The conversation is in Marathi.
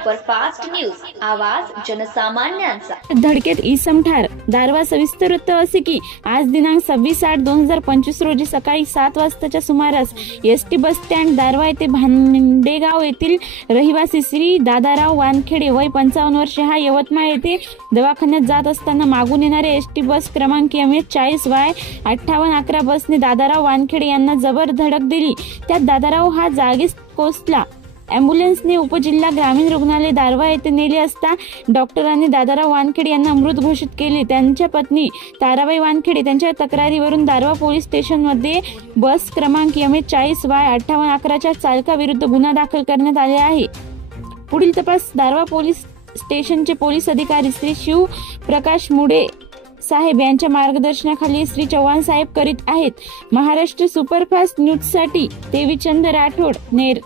सुपरफास्ट न्यूज, आवाज जनसामान्यांचा। धडकेत इसम ठार। दारवा सविस्तर वृत्त असे की आज दिनांक 26/8/2025 रोजी सकाळी 7 वाजताच्या सुमारास एसटी बस स्टँड दारवा येथे भांडेगाव येथील रहिवासी श्री दादाराव वानखेडे वय 55 वर्षे हा यवतमाळ येथे दवाखान्यात जात असताना मागून येणारे एसटी बस क्रमांक MH40Y5811 बसने दादाराव वानखेडे यांना जबर धडक दिली। त्यात दादाराव हा जागीच कोसला। ॲम्ब्युलन्सने उपजिल्हा ग्रामीण रुग्णालय दारवा येथे नेले असता डॉक्टरांनी दादाराव वानखेडे यांना मृत घोषित केले। त्यांच्या पत्नी ताराबाई वानखेडे त्यांच्या तक्रारीवरून दारवा पोलीस स्टेशनमध्ये बस क्रमांक MH40Y5811 च्या चालकाविरुद्ध गुन्हा दाखल करण्यात आले आहे। पुढील तपास दारवा पोलीस स्टेशनचे पोलीस अधिकारी श्री शिव प्रकाश मुडे साहेब यांच्या मार्गदर्शनाखाली श्री चव्हाण साहेब करीत आहेत। महाराष्ट्र सुपरफास्ट न्यूज साठी देवीचंद राठोड, नेर।